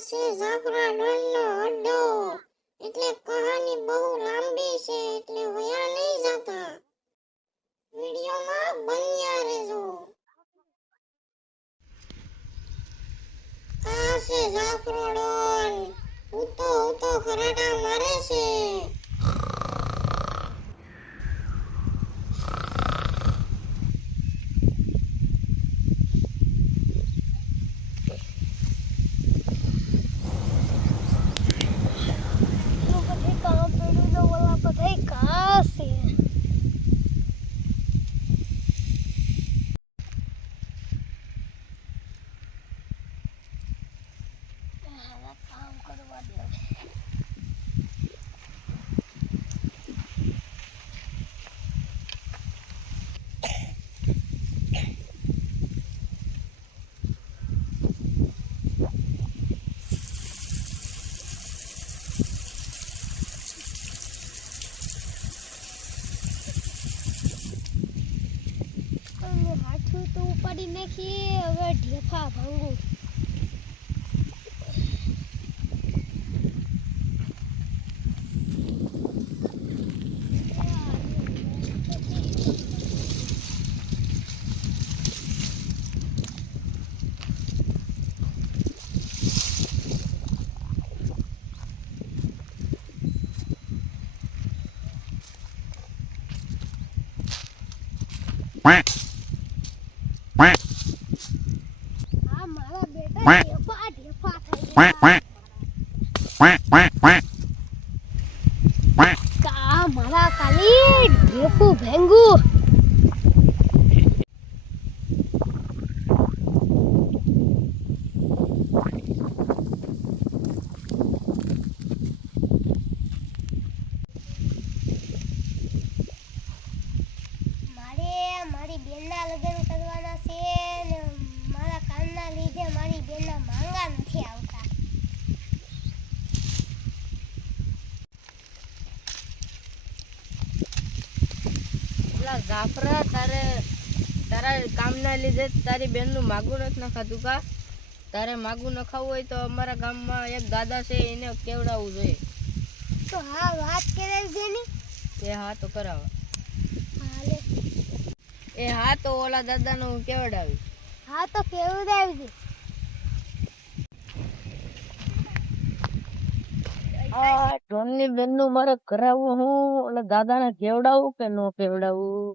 છે અડ્ડો એટલે કહાની બહુ લાંબી છે એટલે વયા નહીં જતા વિડીયોમાં બન્યા રહેજો આ છે જાફરાડોન ઉતો ઉતો ખરાટા મારે છે બધી કામ પડ્યું તો ઓલા બધાય ઘાસ છે હવે કામ કરવા દે અને હાથું તો ઉપાડી નાખીએ હવે ઢેફા ભાંગું quack quack આ મારા બેટા ઢેફા ઢેફા થઈ quack ગયા quack quack quack quack કા મારા કાલી ઢેફું ભેંગું મારે મારી બેનના લગ્ન કરવાના છે ને મારા કામના લીધે મારી બેનના માંગા નથી આવતા પેલા તારે તારા કામના લીધે તારી બેનનું માગું નથી નખાતું કા? તારે માગું નખાવું હોય તો અમારા ગામમાં એક દાદા છે એને કેવડાવવું જોઈએ? તો હા વાત કરે છે ને? એ હા તો કરાવો. એ હા તો ઓલા દાદાને હું કેવડાવી હા તો કેવું દેવજી આ બેન બેનનું મારે કરાવવું હું? ઓલા દાદાને કેવડાવું કે ન કેવડાવું?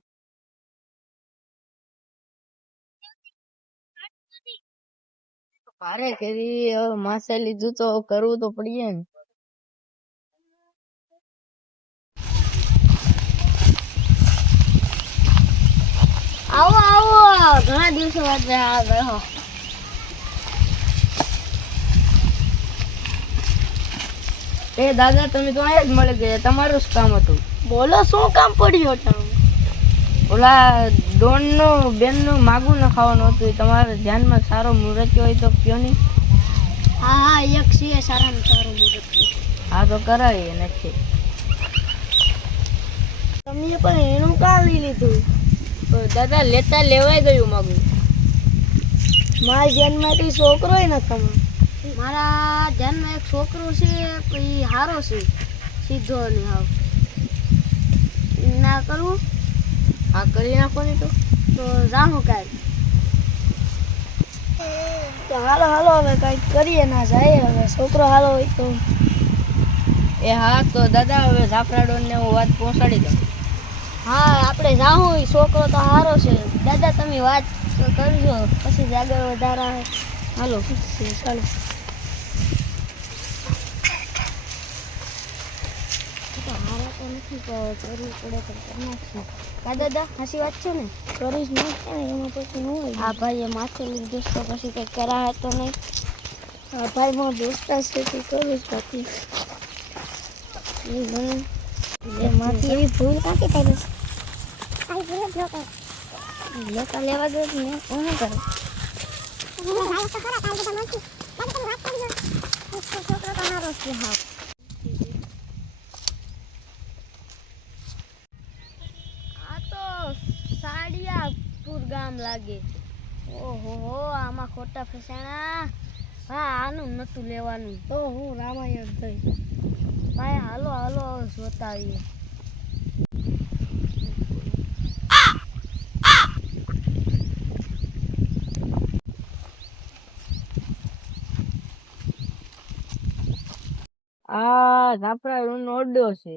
ભારે કરી હવે માસે લીધું તો કરવું તો પડીએ ને. આવો આવો ઘણા દિવસો બાદ આ બેહો એ દાદા તમે તો અહીંયા જ મળી ગયા તમારું જ કામ હતું. બોલો શું કામ પડ્યું તમને ઓલા ડોનનું બેનનું માગું ન ખાવાનું હતું. એ તમારે ધ્યાનમાં સારો મુહૂર્ત હોય તો કયો નહીં હા હા એક છે સારામાં સારું મુહૂર્ત હા તો કરાવીએ નથી તમે પણ એનું કાવી લીધું? તો દાદા લેતા લેવાય ગયું માગું. મારા ધ્યાનમાં છોકરો ન તમે મારા ધ્યાનમાં એક છોકરો છે પછી હારો છે. સીધો ને હાવ. ના કરવું હા કરી નાખો ને તો. તો જાણું કાંઈ. તો હાલો હાલો હવે કંઈક કરીએ ના જાય હવે છોકરો હાલો હોય તો. એ હા તો દાદા હવે જાફરાડોન હું વાત પહોંચાડી દઉં હા આપણે જાવું હોય છોકરો તો સારો છે. દાદા તમે વાત કરજો પછી આગળ વધારા હાલો ચાલો તો હારા તો નથી તો કરવું પડે તો કરી નાખશું કા દાદા હાસી વાત છે ને? કરી જ નાખશે ને એમાં પછી ન હોય. આ ભાઈએ માથે લીધું તો પછી કંઈક કરાય તો નહીં? આ ભાઈમાં દોસ્તા છે તો કરું જ બાકી. એ મને એ માથી. એવી ભૂલ કાંથી કરે? લેતા લેવા દો ને હું શું કરું? છોકરો તો હારો છે હા. લાગે. ઓહો હો આમાં ખોટા ફસાણા? હા આનું નતું લેવાનું. તો હું રામાયણ થઈ ભાઈ હાલો હાલો જોતા આવીએ આ ઝાપરાડો નો ઓડો છે.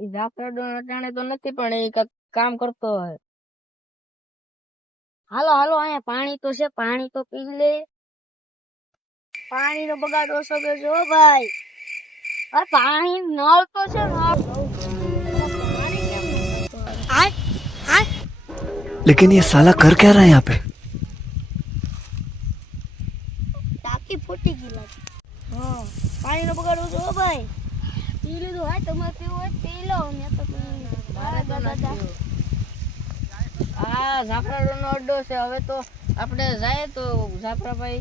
એ જાફરાડો અટાણે તો નથી પણ એ કામ કરતો હોય. હાલો હાલો અહીંયા પાણી તો છે પાણી તો પી લે પાણીનો બગાડ ઓછો કરજો હો ભાઈ અરે પાણી નળ તો છે નળ પાણી કેમ નહીં આવતું? लेकिन ये साला कर क्या रहा है यहाँ पे ટાંકી ફૂટી ગઈ લાગે હા પાણીનો બગાડ ઓછો હો ભાઈ પી લીધું હોય તમારે પીવું હોય તો પી લો મેં તો પીવું નથી. મારે તો દાદા, દાદા. નથી આ જાફરાડો નો અડ્ડો છે. હવે તો આપણે જાય તો જાફરાભાઈ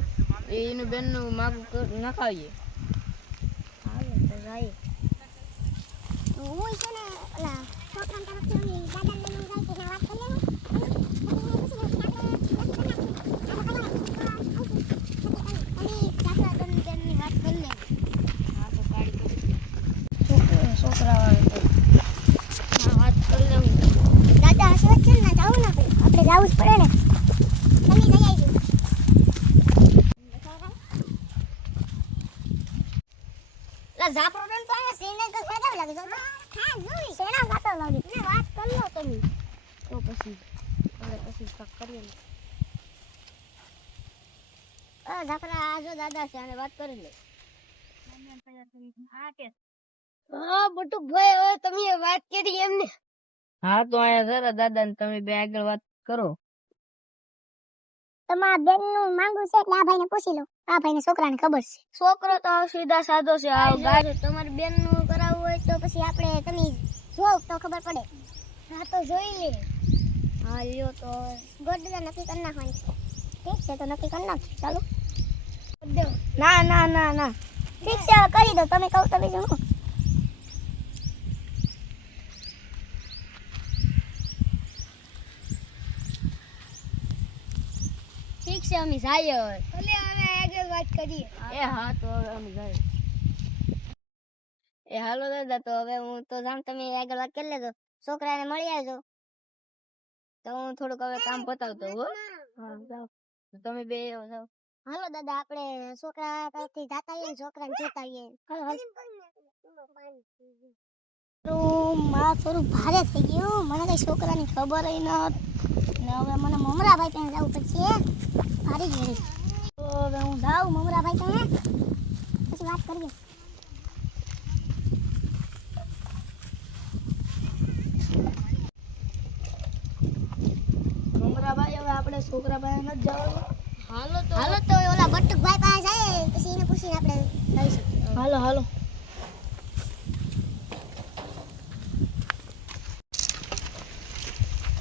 એનું બેનનું માગું નખાવીએ. તો જાય. હું છે ને ઓલા છોકરાને તરફથી દાદાને લઈને જાય તેના વાત કરી લેવું તો છોકરા વાળો હા વાત કરી લઉં દાદા હશે જ છે ને જાવું ને આપણે આપણે જવું જ પડે ને તમે જઈ આવજો લા ઝાપરો ડન તો આયા સીને તો સાદા લાગે છે? હા ગાતો લાગે? ને વાત કરી લો તમે? તો પછી હવે પછી કાંઈક કરીએ ને. અ ઝાપરા આ જો દાદા છે અને વાત કરી લે. હા બટુક ભાઈ હવે તમે વાત કરી એમને. હા તો અહીંયા જરા દાદા ને તમે બે આગળ વાત કરો. તમારા બેનનું માંગુ છે એટલે આ ભાઈને પૂછી લો. આ ભાઈને છોકરાને ખબર છે. છોકરો તો આવ સીધા સાધો છે તમારી બેનનું કરાવવું હોય તો પછી આપણે તમે જોવ તો ખબર પડે. હા તો જોઈ લે. હા લ્યો તો. ગોડલા નક્કી કરી નાખવાની. છે ઠીક છે તો નક્કી કરી નાખ ચાલો. ના ના ના ના. ઠીક છે કરી દો. તમે કહો તો બીજું હું ઠીક છે અમે જઈએ હવે. ભલે હવે આગળ વાત કરીએ. એ હા તો હવે અમે જાય એ હાલો દાદા તો હવે હું તો જામ તમે આગળ વાત કરી લેજો છોકરાને મળી આવજો. તો હું થોડુંક હવે કામ પતાવતો હો. હા તમે બે જાઓ. હાલો દાદા આપણે છોકરા તરફથી જાતા આવીએ છોકરાને જોતા આવીએ. મારા થોડું ભારે થઈ ગયું. મને કઈ છોકરાની ખબર ન ને હવે મને મમરાભાઈ ત્યાં જવું પડશે ભારી ગયું તો હવે હું જાઉં મમરાભાઈ ત્યાં. પછી વાત કરીએ મમરાભાઈ હવે આપણે છોકરા પાસે નથી જવાનું હાલો તો. હાલો તો ઓલા બટુકભાઈ પાસે જાય પછી એને પૂછીને આપણે હાલો હાલો.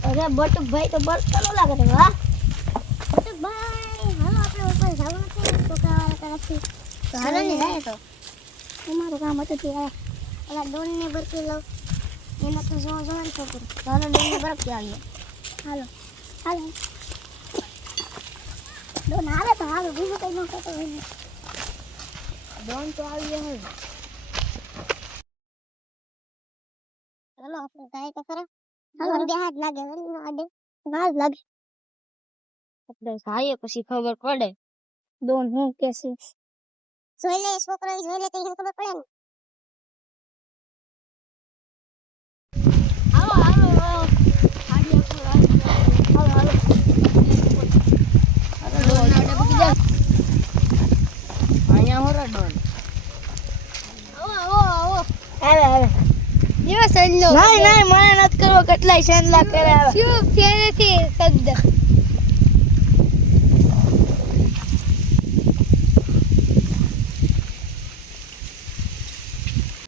અરે બટુકભાઈ તો બળતરો લાગે છે વાહ બટુકભાઈ હાલો આપણે ઉપર જવું નથી છોકરાવાળા તરફથી. તો હાલો ને જાય તો. તમારું કામ હતું તે ઓલા ડોનને બરકી લઉં. એને તો જો જો ને છોકરું. હાલો ડોનને બરકી હાલો. હાલો. ડોન આવે તો હાલો બીજું કંઈ ન કહેતો હોય ને ડોન તો આવી હવે ચાલો આપણે જાય તો ખરા હાલો બે હાથ લાગે વળી ન આડે હાથ લાગે આપણે જઈએ પછી ખબર પડે ડોન હું કે છે જોઈ લે છોકરો ઈ જોઈ લે તો એને ખબર પડે ને હાલો હાલો હાલો હાલો હાલો ડોન ના અડે પતી જાય અહીંયા હોરા ડોન આવો આવો આવે. આવે જેવા સંલો નહીં નહીં મને નથી કરવો કેટલાય સેનલા કરે આવે શું ફેરેથી શબ્દ?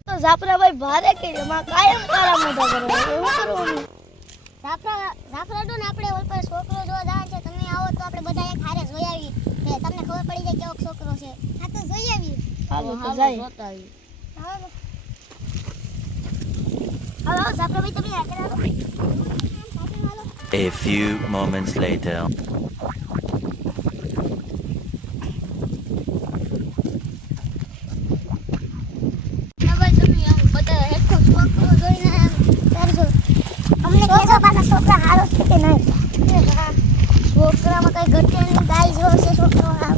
તો ભારે કે એમાં કાયમ કાળા મોઢા કરે શું કરવાનું ઝાપરા ઝાપરા ને આપણે ઓલ પર છોકરો જોવા જાય છે તમે આવો તો આપણે બધા એક હારે જોઈ આવી તમને ખબર પડી જાય કેવો છોકરો છે. હા તો જોઈ આવી. હાલો તો જાય. જોતા આવીએ હાલો હાલો ભાઈ તમે આગળ આવો. A few moments later. છોકરો જોઈને આમ કરજો અમને કહેજો પાછા છોકરા હારો છે કે નહીં? છોકરામાં કઈ ઘટે ગાય છે છોકરો આમ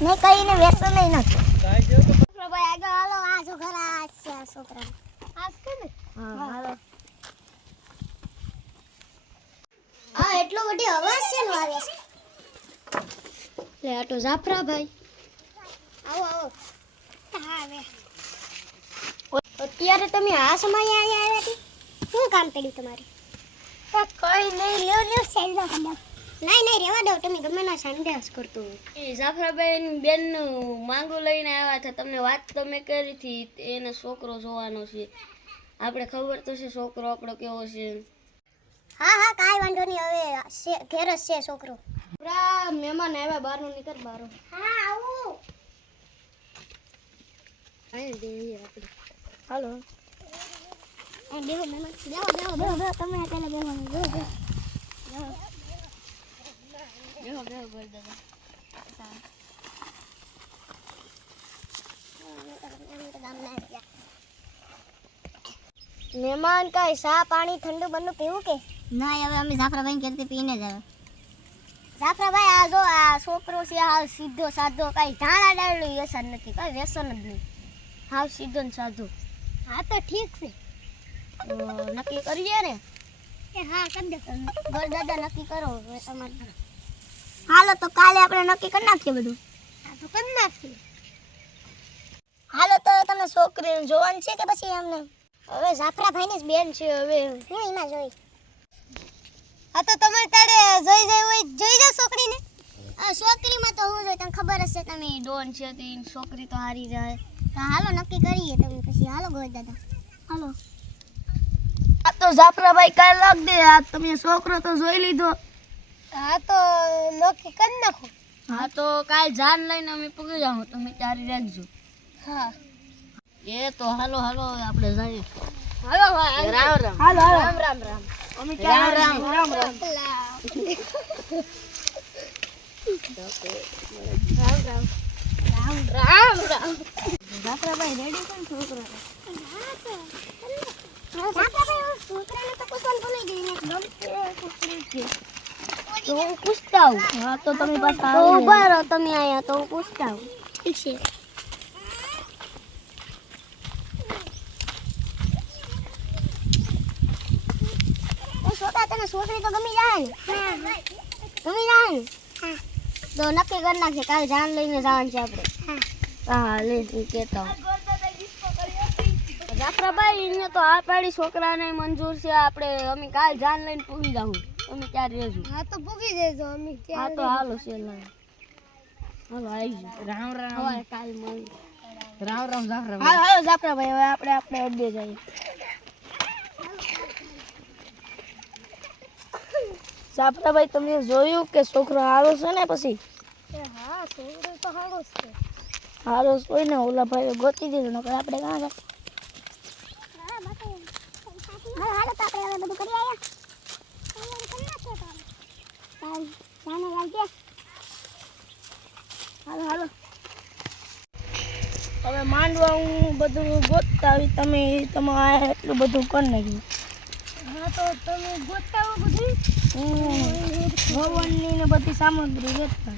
નહીં કહીને વેસો નહીં નથી છોકરો ભાઈ આગળ હાલો આ છોકરા આ છે આ છોકરા આ છે ને હા હાલો આ એટલો મોટી અવાજ છે નો આવે લે આ તો જાફરાભાઈ આવો આવો હા આવે અત્યારે તમે આ સમયે અહીંયા આવ્યા હતી શું કામ પડ્યું તમારે? કઈ નહીં, લ્યો લ્યો કદમ નહીં નહીં રેવા દો. તમે ગમે ના સંદેશ કરતો એ જાફરાબેન બેનનું માંગુ લઈને આવ્યા હતા. તમને વાત તો મેં કરી હતી. એને છોકરો જોવાનો છે. આપણે ખબર તો છે છોકરો આપણો કેવો છે. હા હા કાંઈ વાંધો નહીં. હવે ઘેર જ છે છોકરો. પૂરા મહેમાન આવ્યા. બહારનું નીકળ બહાર હા આવું. હાલો. બેહો મહેમાન બેહો બેહો બેહો. તમે પેલા બેહો બેહો. બેહો. બેહો બેહો બોલ દાદા મહેમાન કાંઈ ચા પાણી ઠંડુ બંડુ પીવું કે ના હવે અમે જાફરાભાઈ ઘેરથી પીને જ આવ્યા જાફરાભાઈ આ જો આ છોકરો છે હાવ સીધો સાધો કાંઈ ધાણા ડાળનું વ્યસન નથી કાંઈ વ્યસન જ નહીં હાવ સીધો ને સાધો હા તો ઠીક છે તો નક્કી કરીએ ને એ હા કરી દે ગોળ દાદા નક્કી કરો હવે તમારે હાલો તો કાલે આપણે નક્કી કરી નાખીએ બધું. હા તો કરી નાખીએ. હાલો તો તમને છોકરીને જોવાનું છે કે પછી એમને? હવે જાફરાભાઈની જ બેન છે હવે. હું એમાં જોઈ હા તો તમારે તારે જોઈ જઈ હોય જોઈ જાવ છોકરીને. છોકરીમાં તો હું જોઈ તને ખબર હશે તમે ડોન છે તે છોકરી તો હારી જાય. તો હાલો નક્કી કરીએ તમે પછી. હાલો ગોળ દાદા. હાલો. આ તો જાફરાભાઈ કાલ લાગ દે. આ તમે છોકરો તો જોઈ લીધો. હા તો નક્કી કરી નાખો. હા તો કાલ જાન લઈને અમે પગી જાઉં તમે ચારી રાખજો હા. એ તો હાલો હાલો આપણે જઈએ. હાલો રામ રામ. હાલો હાલો. રામ રામ રામ. અમે રામ રામ. રામ રામ. રામ રામ. જાફરાભાઈ રેડી છે ને છોકરો? તો હું પૂછતા હું હા તો તમે પાછા તો ઊભા રહો તમે અહીંયા તો હું પૂછતા હું ઠીક છે છોટા તને છોકરી તો ગમી જાય ને ગમી જાય ને તો નક્કી કરી નાખીએ કાલે જાન લઈને જવાનું છે આપણે હા લે હું કહેતા જાફરાભાઈ એને તો આ પાડી છોકરાને મંજૂર છે આપણે અમે કાલ જાન લઈને પૂરી જાઉં તમે ક્યારે રહેજો? હા તો પૂગી જજો અમે હા તો હાલો સેલા હાલો આવી રામ રામ. હવે કાલ મળી રામ રામ જાફરા હાલો હાલો જાફરાભાઈ હવે આપણે આપણે અડ્ડે જઈએ. જાફરાભાઈ તમે જોયું કે છોકરો હારો છે ને પછી? હા છોકરો તો હારો છે. હારો હોય ને ઓલા ભાઈ ગોતી દીધો નકર આપણે કાં જાવ હાલો હાલો તો આપણે હવે બધું કરી આવ્યા ચાને લાગીએ હાલો હાલો હવે માંડવા હું બધું ગોતતા આવી તમે તમારે એટલું બધું કરી નાખ્યું હા તો તમે ગોતાવો બધું? હું ભવનની ને બધી સામગ્રી લેતા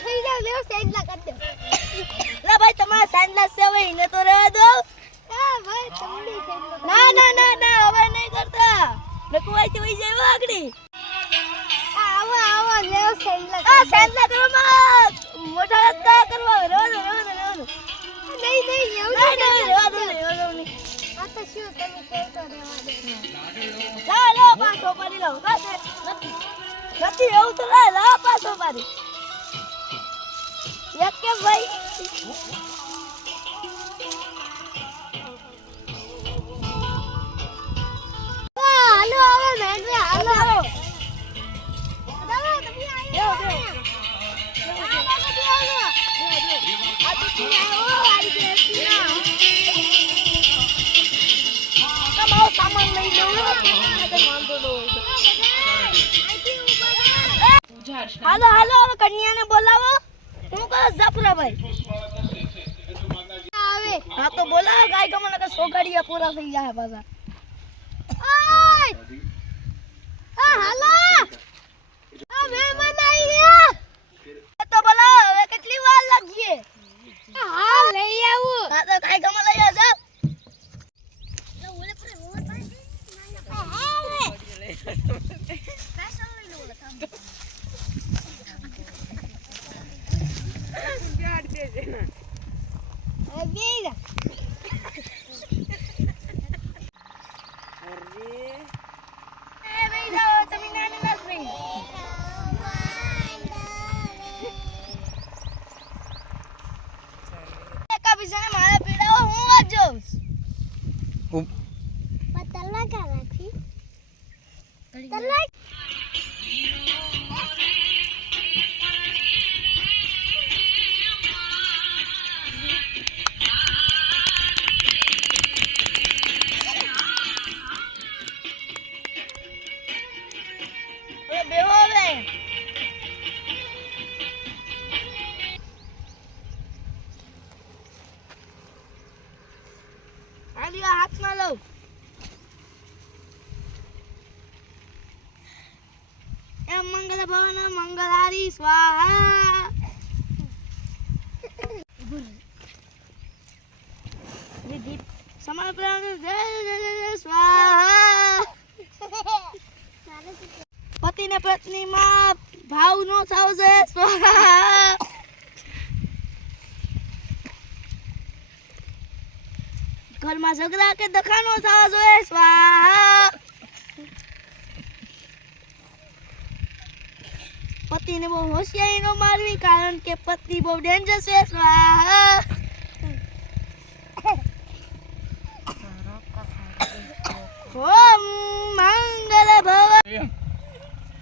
ઊભા થઈ જાવ લેવ સાઈડલા કરી દે લા ભાઈ તમારા સાંજલા હવે એને તો રહેવા દો ના ના ના ના હવે નહીં કરતા નકવાઈ થી જાય આગળી આવો આવો લેવ સાંજલા આ સાંજલા કરો માં મોટા રસ્તા કરવા રહેવા દો રહેવા દો રહેવા દો નહીં નહીં એવું નહીં રહેવા દો રહેવા દો નહીં આ તો શું તમે કહેતો રહેવા દો ચાલો પાછો પાડી લઉં બસ નથી નથી એવું તો લા લા પાછો પાડી એક કે ભાઈ? હાલો હવે હાલો દાદા તમે આવો બોલાવો. હું કહો જફરાભાઈ હા તો બોલાવો ગાય ગમને કે સોગાડિયા પૂરા થઈ જાય પાછા. આ હાલો! આ મહેમાન આવી ગયા તો બોલાવો હવે કેટલી વાર લાગશે હા લઈ આવું. હા તો ગાય ગમે લઈ આવજો. Regina. Regina. Regina. Regina, terminando as minhas. મંગલારી સ્વાહા વિધિ સમર્પણ પતિ ને પત્ની માં ભાવ નો થાવશે સ્વાહા ઘરમાં ઝઘડા કે દખાનો થવા જોઈએ સ્વાહા. પતિને બહુ હોશિયારી નો મારવી કારણ કે પતિ બહુ ડેન્જર છે.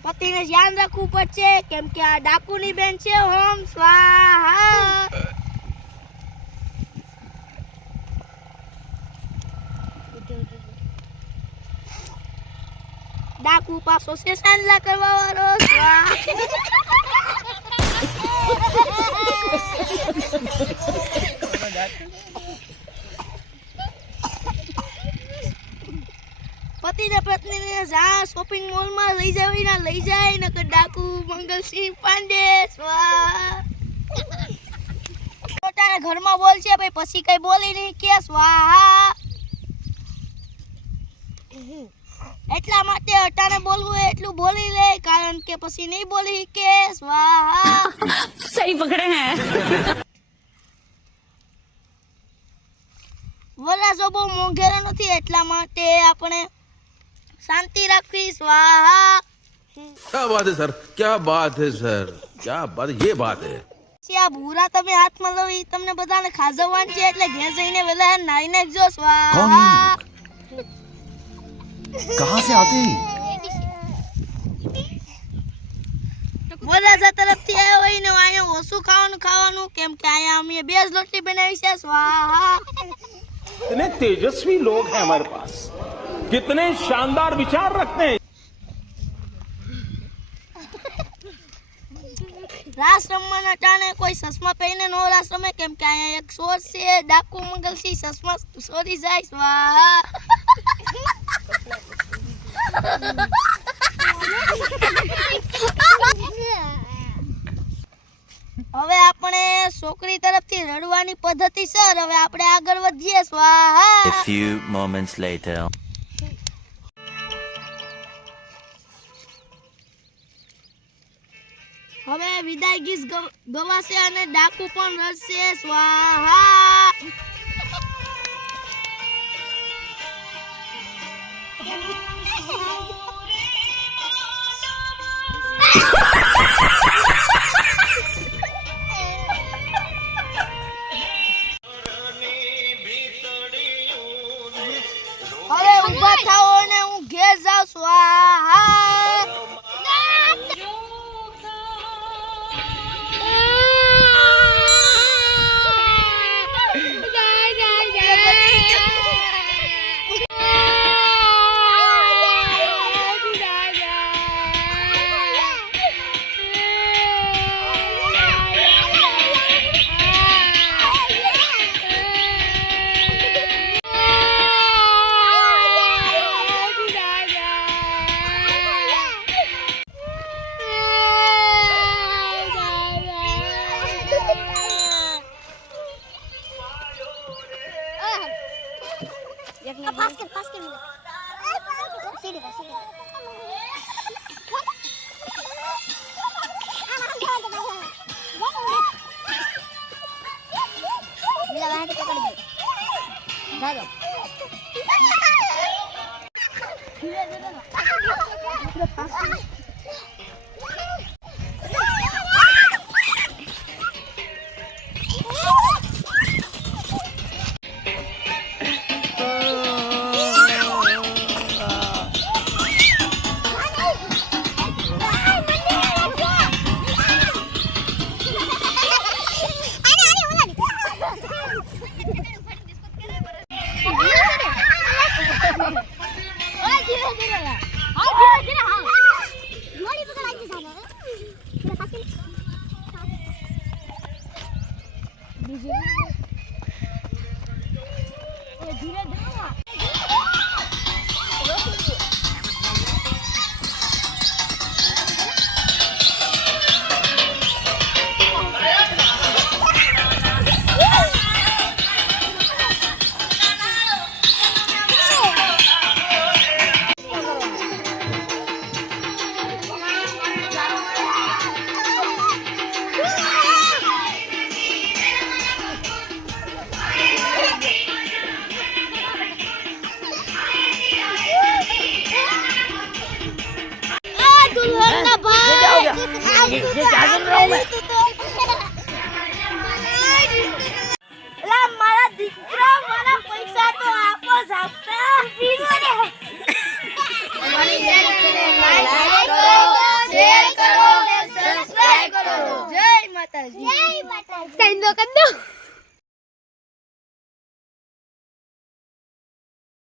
પતિને ધ્યાન રાખવું પડશે કેમ કે આ ડાકુની બેન છે. ઓમ સ્વાહા ડાકુ પાછો છે સાંજલા કરવા વાળો સ્વાહા પતિને પત્નીને જા શોપિંગ મોલમાં લઈ જાવી ના લઈ જાય, નકર ડાકુ, મંગલસિંહ, પાંડે, સ્વાહા. પોતાના ઘરમાં બોલ છે ભાઈ પછી કઈ બોલી નહીં કે સ્વાહા. એટલા માટે અટાણે બોલવું હોય એટલું બોલી લે કારણ કે પછી નહીં બોલી કે સ્વાહા सही पकड़े हैं વરાજો બહુ મોંઘેરો નથી એટલા માટે આપણે શાંતિ રાખવી સ્વાહા क्या बात है सर क्या बात है सर क्या बात ये बात है પછી આ ભૂરા તમે હાથમાં લો ઈ તમને બધાને ખાજવવાનું છે એટલે ઘેર જઈને વેલા નાઈ નાખજો સ્વાહા कहाँ से आते हैं વરાજા તરફથી આવ્યો હોય ને અહીંયા ઓછું ખાવાનું ખાવાનું કેમ કે અહીંયા અમે બે જ રોટલી બનાવી છે સ્વાહા कितने तेजस्वी लोग हैं हमारे पास कितने शानदार विचार रखते हैं રાસ રમવાના ટાણે કોઈ સસમા પહેરીને નો રાસ રમે કેમ કે અહીંયા એક સોર છે ડાકુ મંગલસિંહ સસમા સોરી જાય સ્વાહા હવે આપણે છોકરી તરફથી રડવાની પદ્ધતિ સર. હવે આપણે આગળ વધીએ. A few moments later. હવે વિદાય ગીત ગવ- ગવાશે અને ડાકુ પણ રડશે સ્વાહા. હવે ઊભા થાઓ અને હું ઘેર જાઉં સ્વાહા પાસ્કેટ